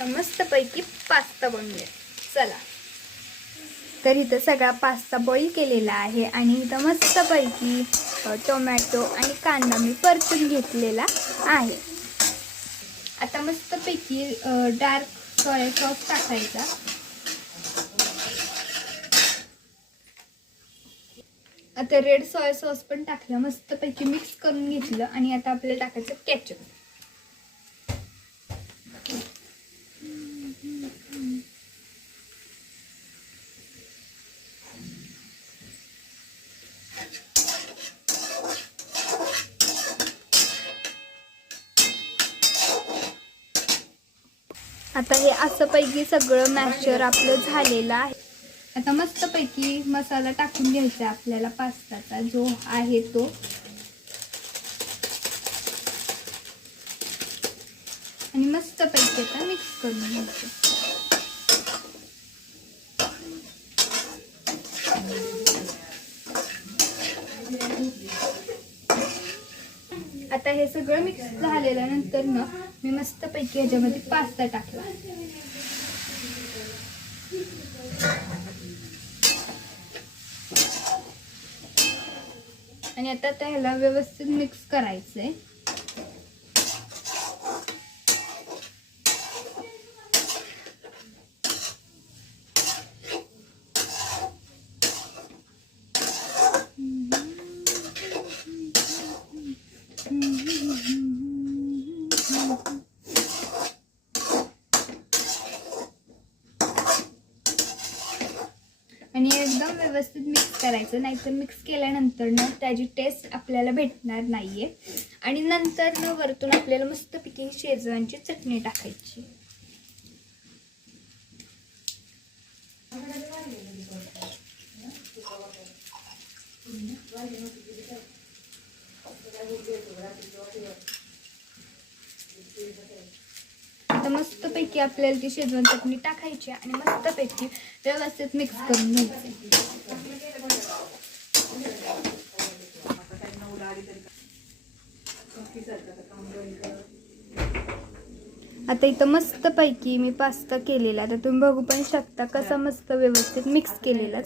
मस्तपैकी पास्ता बनवूया. चला, तर इथं सगळा पास्ता बॉईल केलेला आहे आणि इथं मस्तपैकी टोमॅटो आणि कांदा मी परतून घेतलेला आहे. आता मस्तपैकी डार्क सोया सॉस टाकायचा. आता रेड सोया सॉस पण टाकलं, मस्तपैकी मिक्स करून घेतलं आणि आता आपल्याला टाकायचं केचप. आता हे असं पैकी सगळं मॅशर आपलं झालेलं आहे. आता मस्तपैकी मसाला टाकून घ्यायचा आपल्याला पास्ताचा जो आहे तो. आणि मस्तपैकी आता मिक्स करून घ्यायचं. आता हे सगळं मिक्स झाल्यानंतर ना मी मस्तपैकी ह्याच्यामध्ये पास्ता टाकला. आणि आता त्याला व्यवस्थित मिक्स करायचंय. आणि एकदम व्यवस्थित मिक्स करायचं, नाहीतर मिक्स केल्यानंतर ना त्याची टेस्ट आपल्याला भेटणार नाहीये. आणि नंतर ना वरतून आपल्याला मस्तपैकी शेजवानची चटणी टाकायची. आता मस्तपैकी आपल्याला ती शेजवान चटणी टाकायची आणि मस्तपैकी व्यवस्थित मिक्स करून घ्यायचे. आता इथं मस्तपैकी मी पास्ता केलेला, तर तुम्ही बघू पण शकता कसा मस्त व्यवस्थित मिक्स केलेला.